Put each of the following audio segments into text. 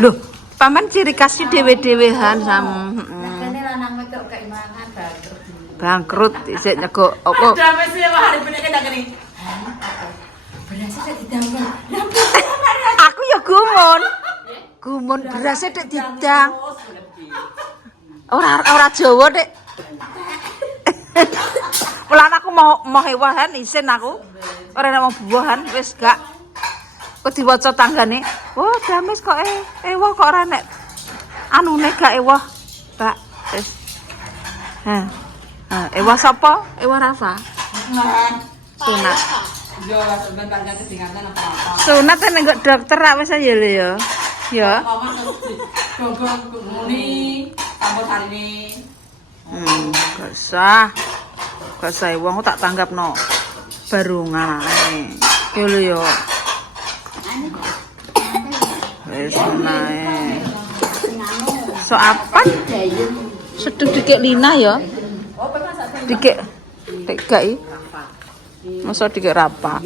Loh, paman ciri khasnya dewe-dewehan sama. Kene lanang wedok keimangan Bangkrut isik nyegok apa? Ada mesti hari punya kita gini. Berasnya tak ditambah. Aku ya gumun. Gumun berasnya tak didang. Ora Jawa, Dik. Mulan aku mau hewahan isin aku. Ora mau buahan wis gak. Kok diwaca tanggane. Wah, dames kok ewah kok ora nek anune gak ewah. Pak, wis. Ewah sapa? Ewah Rafa. Sunat. Yo, sebentar ganti tingkatan apa-apa. Sunat kan nggak dokter rak wis ya lho ya. Ya. Mama gogong muni sambut hari ini. Gak usah. Gak usah wong tak tanggapno. Barungan ae. Ya lho ya. Wis nae. So apa? Seduk dikek Lina ya. Dikek gak masa dikek Rapa. 6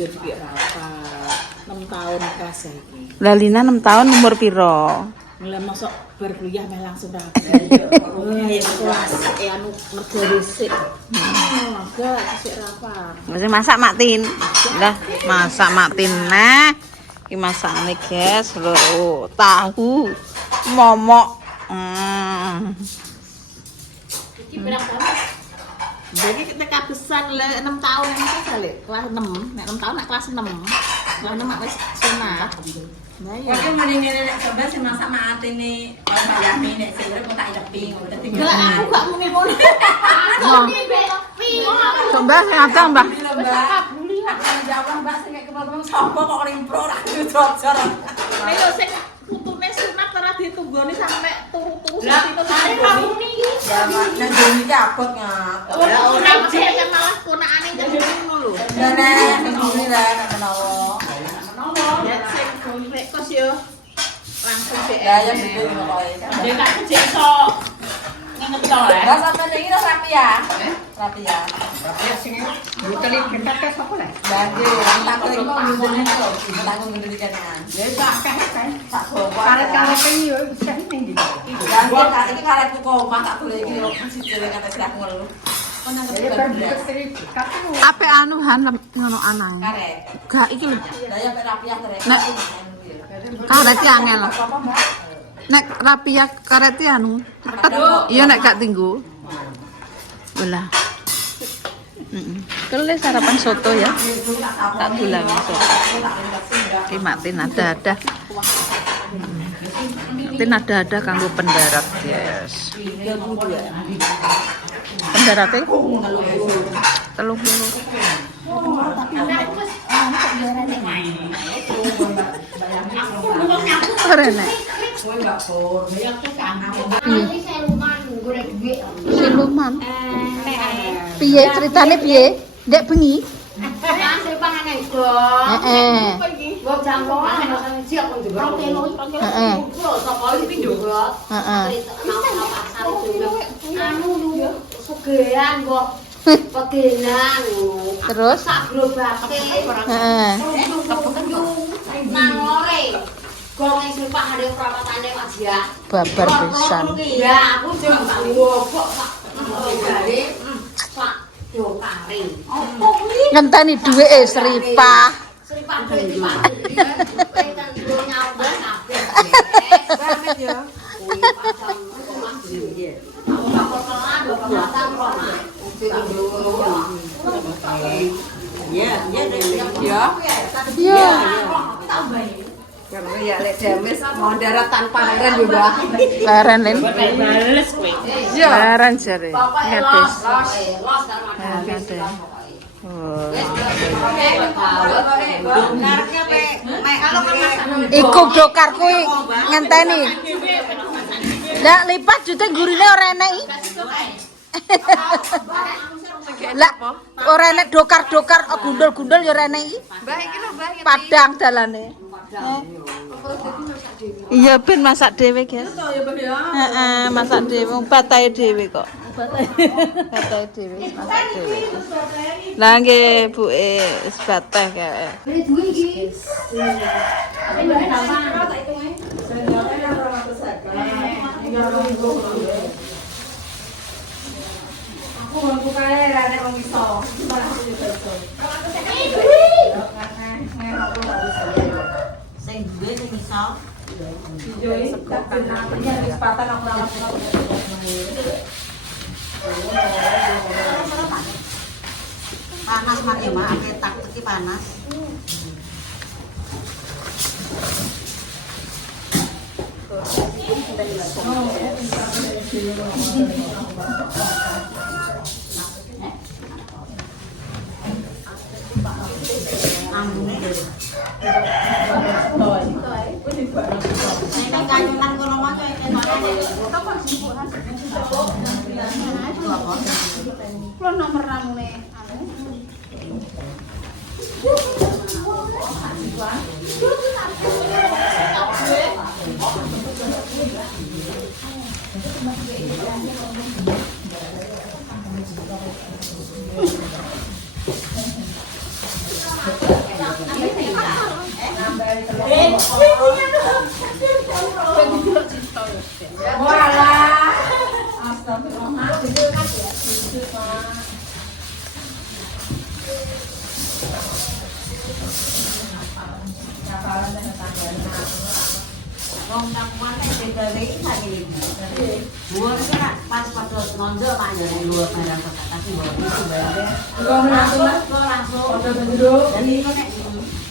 tahun kelas iki. Lah Lina 6 tahun umur piro? Mulai masuk berkuliah meh langsung Rapa. Ya kelas anu mergo dhisik. Enggak sik Rapa. Masih masak Matin. Lah, masak Matin nah. Iki masakane, guys, lho, tahu, momok. Iki berapa tahun? Jadi kita kabesan le 6 tahun itu kali kelas 6. Nek 6 tahun nek kelas 6. Kelas 6 wis sunat. Nah ya. Kok mending nek coba sing masak Matine kalau bayane nek sing urip tak nyepi ngono. Dadi enggak aku gak muni-muni. Coba ngata, Mbah. Akan jawab Mbak sing nek kepala sapa kok rimpro ra jujur. Ayo sing putune sunat ora ditunggoni sampe turu-turu itu kamu niki. Ya nang dene iki abot ngat. Ora ora kan malah ponakane jadi ngono lho. Ya nek ngene lah nek menawa. Menawa. Ya sing golek kos yo langsung dhek. Ya ya betul pokoke. Dhek tak kecil tok. Nginget to ya. Lah sampeyan iki rapi ya. Rapi ya. Rapi sing bukan bentak ke sapa lah. Jadi tak kok iki mau ngene to. Tak kok ngene iki kan. Ya tak kan. Tak kok. Karet-karet iki yo bisa ning ndi. Ya iki karetku kok omah tak boleh iki yo siji lek kate sirah ngelu. Kon nang Ape anuhan ngono anae. karet. Gak iki lho. Lah ya rapiah terus. Nek karet ki angel. Nek rapiah karet ki anu. Iya nek gak tinggu. Belah. Kele sarapan soto ya. Tak dulang soto. Ki Matin ada. Matin ada kanggo pendarat, yes. Pendaratnya 30. Keren siluman. Piye ceritane piye? Ndek bengi? Terus? Babar pisan. Ya, aku juga ngobok Pak. Ngenteni dhuweke Seripah. Seripah iki Pak. Pengen nyambung kabeh. Banget ya. Ya, lek demes mau darat tanpa leren juga. Leren Lin. Bales kowe. Leren jare. Ngetes. Iku dokar kuwi ngenteni. Lah lipat jute gurine ora enek iki. Lah ora enek dokar-dokar gundul-gundul ya ora enek iki. Mbah iki lho, Mbah. Padang dalane. Iya ben masak dhewe, guys. Heeh, masak dhewe, batahe dhewe kok. Batah dhewe wis masak dhewe. Lah nggih buke wis batah kae. Aku ngomong kae ra nek wong iso. Sing duwe sing iso. Panas man ya, Mak. Ake tak teki panas. Ini kayunan kono mah kowe Kulo nomor ramune anu. Walah. wong tamuan nek bedane iki dhuwur iki nak pas padha nonjol panjane dhuwur barang kok tapi mbok iki bayare langsung padha nduk jadi kok nek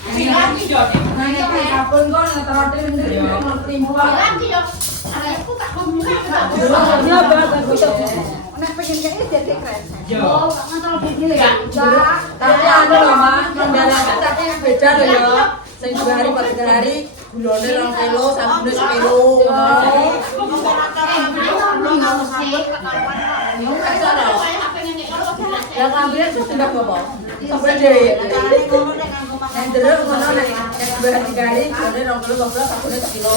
Sing lagi yo. Nek kapun kok ngetrote ndek ngerti mbok. Lagi yo. Aku tak ngomong Ya bagus. nek pengen kayak jadi keren. Yo. Oh, ngantor begini ya. Tapi anu loh Mas, kendalakan tapi yang beda loh ya. Sing 2 hari 4 hari gulone 2 kilo, sabune 1 kilo. Ya ngambil sudah apa? Sampai dhewe. Yang derek ngono nek 2 hari 3 hari gulone 2 kilo, sabune 1 kilo.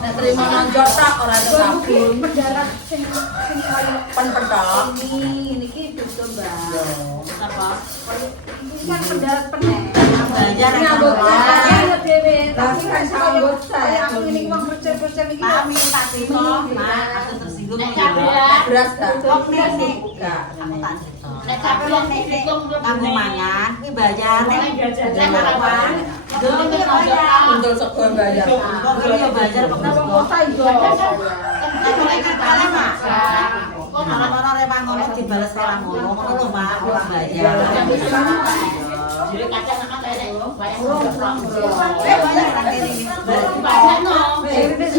Nek terima nonjok tak ora ada sabun. Pendarat sing Pen-pentok. ini niki betul, Mbak. apa Ini kan pendarat penek. belajar Ngambut Ya dhewe, tapi Tapi kan kan sambut saya. aku ini wong percaya-percaya iki. kami tak cerita mak aku tersinggung Beras tak? kok nek Enggak. aku tak cerita nek sampe wong nek nganggo mangan kuwi bayar nek sarapan dong iki bayar Untuk sego bayar. kok yo bayar kok Kota iso. nek iki kalah mak kok ora rewang ngono dibales karo ngono ngono lho mak ora bayar jadi kacang akan bayar bayar bayar tak kene bayar no bayar terus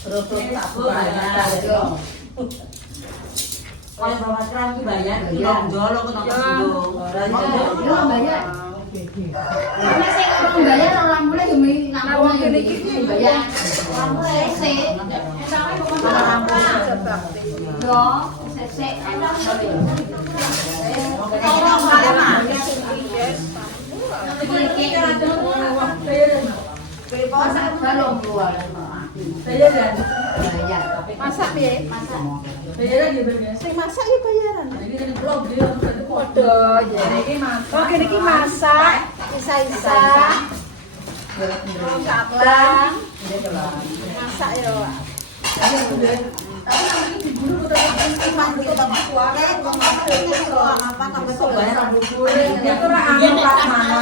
Terus tak bayar. kalau bawa keran ki bayar kilo jolo kok tak singgung Bayar. Karena saya orang bayar orang mulai demi nanggung kene iki bayar. Orang mulai sik. Yo, sik. orang bayar mah Masak balong keluar. Bayar kan? Bayar. Masak piye? Masak. Bayar lagi bayar. Sing masak ya bayaran. Ini kan blog dia Padha ya. Ini masak. Oh kene iki masak, isa-isa. Kaplang. Masak ya. Itu ora anu Pak mana.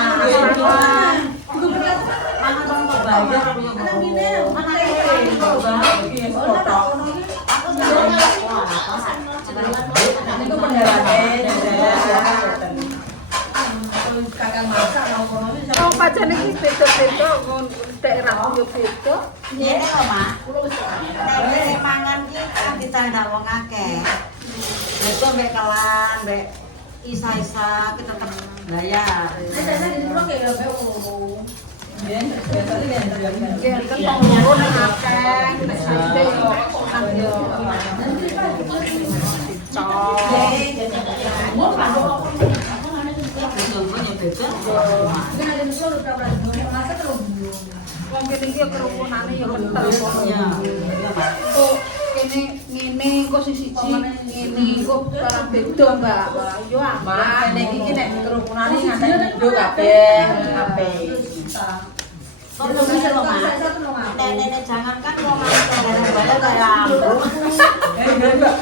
Itu pendarane kakang masak mau kono wis Oh pancen iki beda-beda daerah yo beda. Ini lho, Mak. Nek mangan ki kan ditanda wong akeh. Itu mbek kelan, mbek isa-isa kita tetep bayar. Ya ketemu nang akeh, nek sate yo kan yo. Coba ya beda. Wong kene iki kerumunane ya kental kok. Iya. Iya, Pak. Kok kene ngene kok siji ngene kok ora beda Mbak. Yo aman. Nek iki nek kerumunane ngandani ndo kabeh. Kok bisa loh, Mas? Nenek jangankan mau bayar kayak ambruk.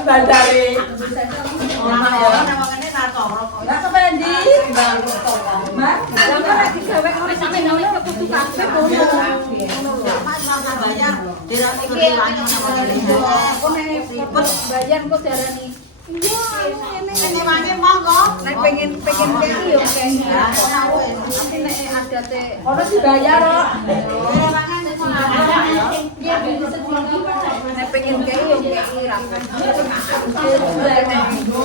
Bandare. Orang-orang emang ini natoro kok. Lah kependi? Mbak, Jangan lagi gawe wis sampe ngono kudu kabeh ngono. Mas mau bayar, dia dilanjut sama dia. Kok nek bayar kok diarani iya Ini wangi mau kok. nek pengen kei yo kei. Tapi nek adate ono dibayar kok. Ini wangi itu Nek pengen kei yo kei ra.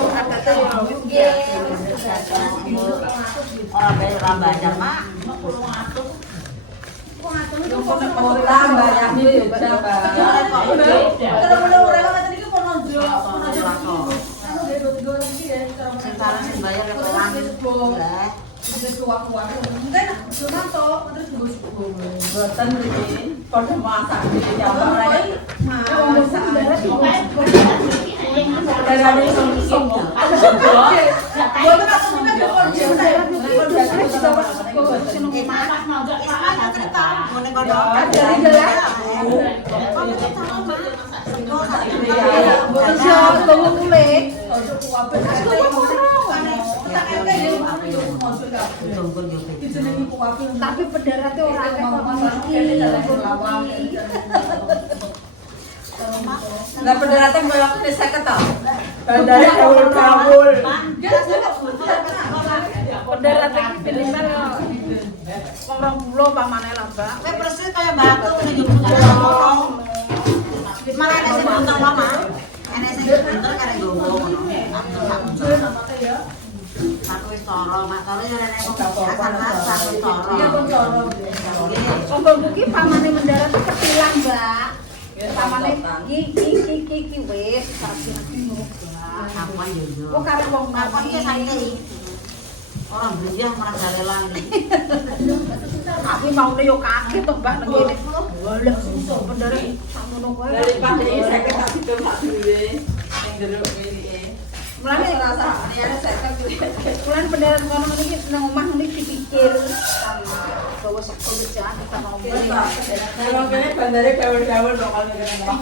Adate yo nggih. orang bayar banyak, Mak. orang banyak iki ya, Mbak. Sekarang sih bayar yang pelan. Lah. Boten iki padha masak iki jambak rek. Darane sing Tapi pendaratnya orang Lah pendarate mlokne 50 to. Bandare kabul-kabul. pendarat iki minimal 20 pamane lah, Mbak. Kayak persis kayak batu kena jumlah. Malah ada sing buntel mama. Ada sing buntel karena gombong. Satu wis toro, mak toro ya nek asal-asal wis toro. Ombak iki pamane mendarat ketilang, Mbak. Pamane iki wis Apa yo. kok karo wong Apa iki santai. Orang beliau malah galelan. Aku maune yo kaget to, Mbak, nang kene. Walah, pendarat sakmono kowe. Daripada iki 50 tak situ sak duwe ning jeruk iki. Mulane rasa ya saya Kulan pendarat kono iki nang omah niki dipikir bahwa pekerjaan kita mau beli. Kalau kene bandare gaul-gaul kok kalau kene ngomong.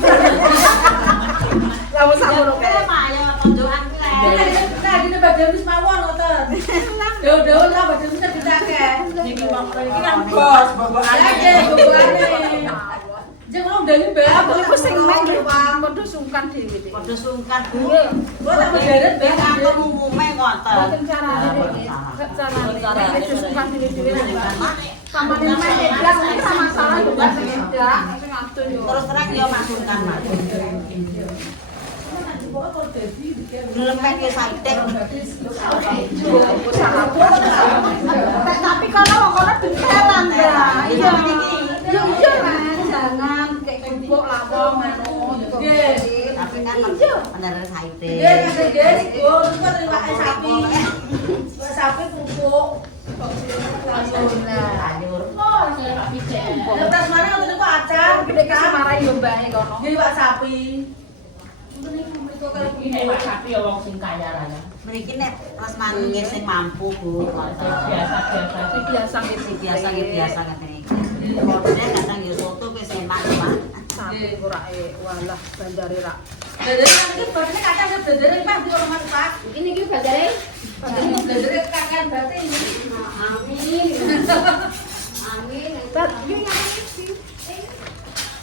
Lawan sakmono Oke, kae. Mak, ya tonjokan ki lek. Nah, dene bagian wis mawon ngoten. Daun-daun lah bagian wis ditake. Niki kan bos, bobokane. Jeng wong ndane bae. Aku sing men padha sungkan dhewe iki. Padha sungkan, Bu. Kok tak berderet bae Nek aku umume ngoten. Boten carane iki. Carane nek sungkan dhewe-dhewe lah. Pamane mah edak iki sama masalah yo Mbak sing edak sing adoh yo. Terus terang dia masukkan, Mas. Lempen ki santek. Tapi kalau kono ditelan ya. Iya iki. Yo iya lah, jangan kayak gubuk lawang ngono. Tapi kan bener saite. Nggih, nggih, Bu. Niku terima sapi. Sapi pupuk. Sayur. Lepas mana ngoten niku acar, Gede ka marahi yo mbake kono. nggih Pak sapi. Mriki nek pas manungge sing mampu, Bu. Biasa gitu. Biasa ngene iki. Modele kadang yo soto wis enak, Pak. Sapi ora walah bandare ra. Dadane niki badane kadang dadane Pak di rumah Pak. Ini iki bandare. Dadane kakak berarti ini. Amin. Tapi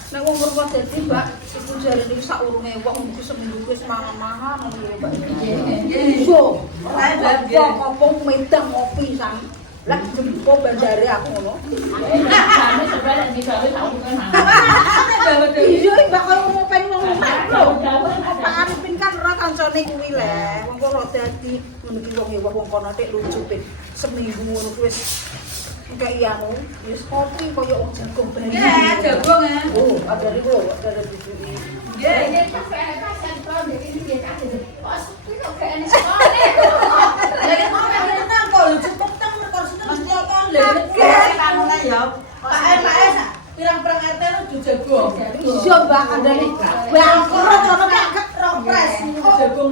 nek wong berbuat dadi, Mbak, iku jarene sak urunge wong iku seminggu wis mangan-mangan ngono lho, Mbak. Yo. Apa medang ngopi sang. Lah jempo bandare aku ngono. Iya, Mbak koyo ngopen wong omah lho. Pak Arifin kan ora kancane kuwi le. Wong kok ora dadi meniki wong kono tek lucu pin. Seminggu ngono kuwi wis kayak anu, wis kopi koyo wong jagung bali. Ya, jagung ya. Oh, ada iku lho, ada bibiri. Nggih. Cukup teng mergo seneng kok lho. Kanune ya. Pak, pirang jagung. Iya Mbak kandhane. Bangkrut ngono kok kepres.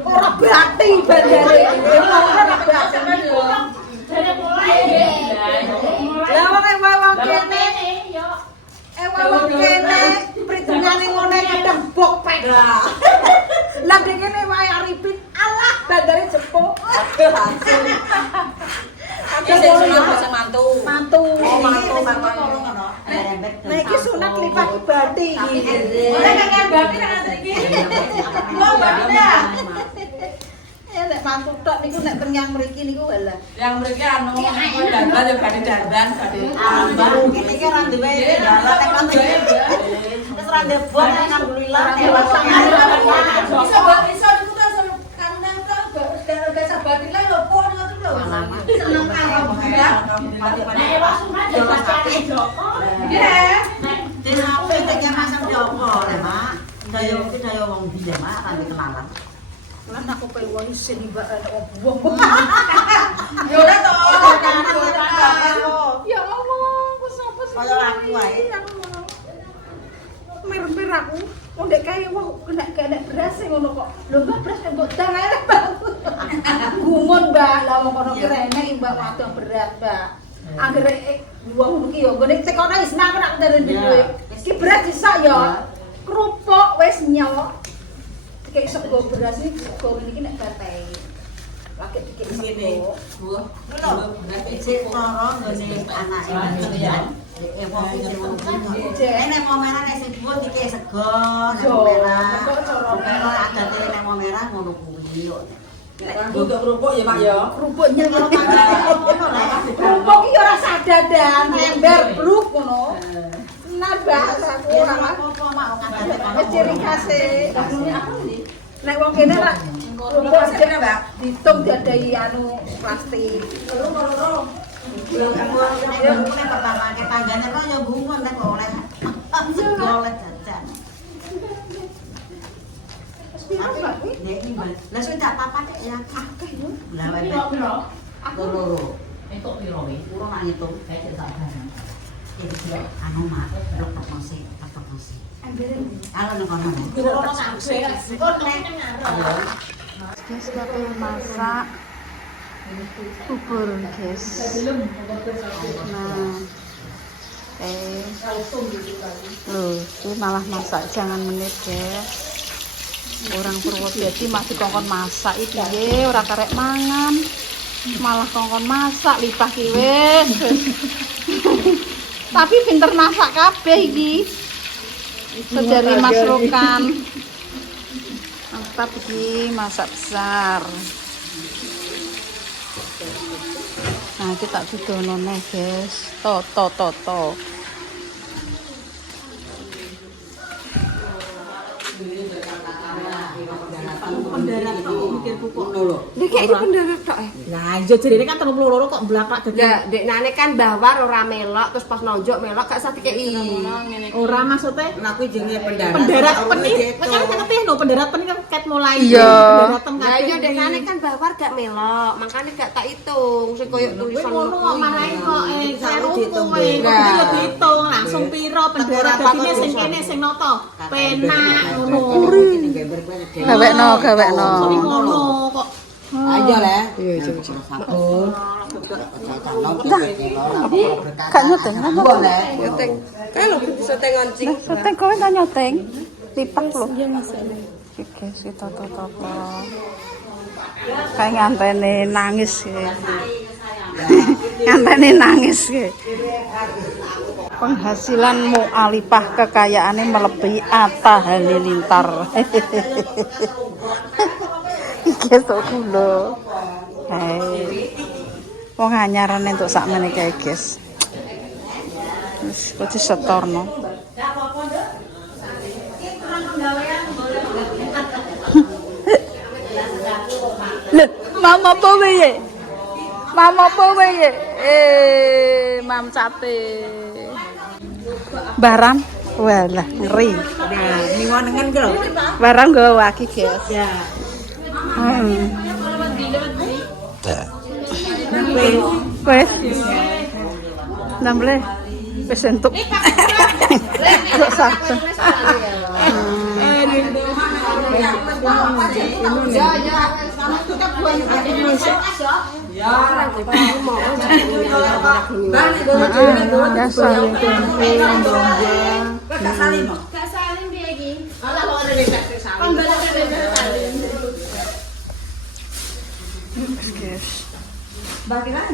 Ora bati bandare. Ora bati. Lah wong kene wong kene pritengane ngene kadang bok pek. Lah dene wae aripin alah bandare jepuk. mantu. Mantu. Mantu tolong ngono. Nah iki sunat lipat bathi iki. Ora kakek bathi nang mriki. Lho bathine. Ya nek mantu tok niku nek tenyang mriki niku halah. Yang mriki anu dandan ya badhe dandan badhe. Baru kene iki ora duwe dalan nek kan wis ora ndek bon alhamdulillah lewat Iso niku kan kangen ke sabati lah lho pon ngono lho. Seneng alhamdulillah. Nek wis sunat ya pasti Joko. Nggih. Dinape teknya masang Joko rek, Mak. Daya iki daya wong biyen, Mak, ora dikenalan. Lan aku pe wong isin mbak wong buang. Ya ora to. Ya Allah, ku sapa sih? Kaya aku ae. Mir aku. Wong ndek kae wong kena beras ngono kok. Lho Mbak beras mbok dang ae Mbak. Gumun Mbak, lah wong kono ki renek Mbak wadon berat Mbak. Anggere wong ngono ki yo nggone tekone wis nang nak nderen duwe. Iki beras disak yo. Kerupuk wis nyok. Kayak sego beras iki sego iki nek batei. Lagi dikit sego. Lho, becik loro nggone anake ya. Wong iki wong nek mau merah nek sing dhuwur dikek sego, nek mau merah. Nek adate nek mau merah ngono kuwi yo. Nganggo kerupuk ya, Pak ya. Kerupuk nyel. Kerupuk iki ora sadadan, ember bluk ngono. Nah, Mbak, aku ora apa-apa mak kandhane kono. wis ciri khase. Nek wong kene lak kerupuk aja Mbak, ditung diadahi anu plastik. Loro-loro. Ya mungkin pertamane tanggane kok ya gumun nek oleh. Sego oleh jajan. Nek iki Mbak. Lah sing tak papat ya akeh yo. Lah wae. Loro. Entuk piro wi? Urung nak ngitung. Kayak sabaran. Iki anu mak, rok masih apa masih. Embere. Kalau nek kono. Loro sampe. Kon nek Guys, kita masak bubur guys. Nah, loh, ini malah masak jangan menit guys. Orang Purwodadi masih kongkon masak iki piye ora karek mangan. Malah kongkon masak lipah ki wis. Tapi pinter masak kabeh iki. Sejari Mas Rokan. Mantap iki masak besar. Nah, kita dudono neh, guys. To. Pendarat kok mikir pupuk lho. Nek iki pendarat tok eh. Nah, iya jarene kan 32 kok mblakak dadi. Ya, deknane kan bawar ora melok terus pas nonjok melok gak usah dikeki. Ora maksudnya Nah kuwi jenenge pendarat. pendarat peni. Kan ngerti lho pendarat peni kan ket mulai. Iya. Pendaratem Nah, iya deknane kan bawar gak melok, makanya gak tak hitung sing koyo tulisan ngono kok marahi kok Selalu seru dihitung, kowe. Bu. Kudu yo dihitung langsung piro pendarat dadine sing kene sing noto. Penak ngono. Gawekno. Sing ngono kok. Ayo le. Iya, coba. Sabun. Gak nyoteng. Nyoteng. Kalau bisa tengoncing. Nyoteng kowe tak nyoteng. Lipak lho. Iya, Mas. Oke, guys, kita toto. Kayak ngantene nangis ya. Ngantene nangis ya. Penghasilan Mu'alifah kekayaannya melebihi Atta Halilintar. Iki tok kula. Hai. Wong anyaran entuk sakmene kae, guys. Wis kudu setorno. Lho, mama apa wae? Mama apa wae? Mam cate. Barang walah ngeri. Nah, ningon-ningon ki lho. Barang nggawa aki, guys. Ya. Wes. Namble. Wes entuk. Kok sakit. Ya saling kumpul belanja. Gak saling kok. Gak saling dia iki. Alah kok ada gak saling. Kon balik saling. Guys. Mbak kira